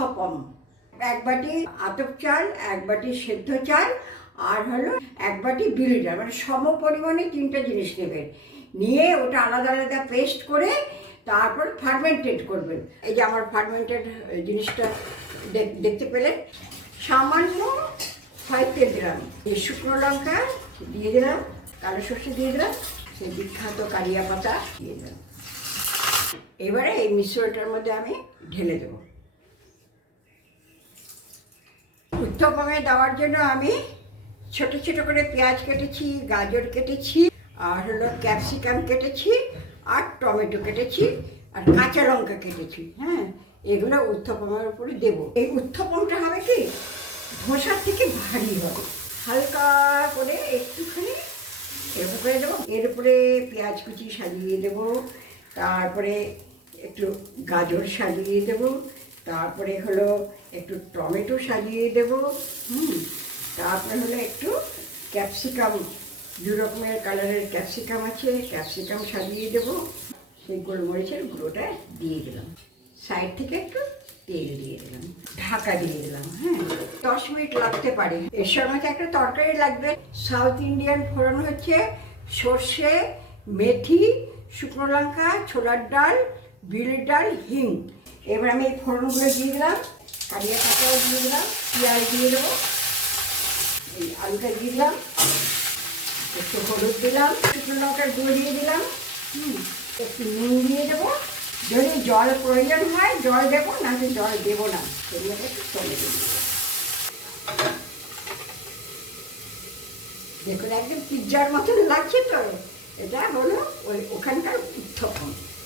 উত্থপম। 1 বাটি আতপ চাল, 1 বাটি সেদ্ধ চাল, আর হলো 1 বাটি বিউলির ডাল, মানে সম পরিমাণে 3টা জিনিস নেবেন। নিয়ে ওটা আলাদা আলাদা পেস্ট করে তারপর ফার্মেন্টেড করবেন। এই যে আমার ফার্মেন্টেড জিনিসটা দেখতে পেলেন। সামান্য 5 দিলাম, এই শুকনো লঙ্কা দিয়ে দিলাম, কালো সর্ষে দিয়ে দিলাম, সেই বিখ্যাত কারিয়া পাতা দিয়ে দিলাম। এবারে এই মিশ্রণটার মধ্যে আমি ঢেলে দেবো। উত্থপমে দেওয়ার জন্য আমি ছোট ছোট করে পেঁয়াজ কেটেছি, গাজর কেটেছি, আর হলো ক্যাপসিকাম কেটেছি, আর টমেটো কেটেছি, আর কাঁচা লঙ্কা কেটেছি। হ্যাঁ, এগুলো উত্থপমের উপরে দেবো। এই উত্থপমটা হবে কি ধোসার থেকে ভারী হবে। হালকা করে একটুখানি এরকম করে দেবো। এর উপরে পেঁয়াজ কুচি সাজিয়ে দেবো, তারপরে একটু গাজর সাজিয়ে দেবো, তারপরে হলো একটু টমেটো সাজিয়ে দেবো, তারপরে হলো একটু ক্যাপসিকাম, 2 রকমের কালারের ক্যাপসিকাম আছে, ক্যাপসিকাম সাজিয়ে দেবো। সেই গোলমরিচের গুঁড়োটা দিয়ে দিলাম, সাইড থেকে একটু তেল দিয়ে দিলাম, ঢাকা দিয়ে দিলাম। হ্যাঁ, 10 মিনিট লাগতে পারে। এর সঙ্গে একটা তরকারি লাগবে। সাউথ ইন্ডিয়ান ফোড়ন হচ্ছে সর্ষে, মেথি, শুকনো লঙ্কা, ছোলার ডাল, বিউলির ডাল, হিং। এবার আমি এই ফোড়নগুলো দিয়ে দিলাম, কারিয়া পাতাও দিয়ে দিলাম, পেঁয়াজ দিয়ে দেবো, এই আলুটা দিয়ে দিলাম, একটু হলুদ দিলাম, শুকনো লঙ্কার গুঁড়ো দিয়ে দিলাম, একটু নুন দিয়ে দেবো। যদি জল প্রয়োজন হয় জল দেবো, না তো জল দেবো না। সেগুলোকে একটু টমেটো দেবো। দেখুন একদম পিৎজার মতন লাগছে তো। এটা হলো ওখানকার উত্থপম।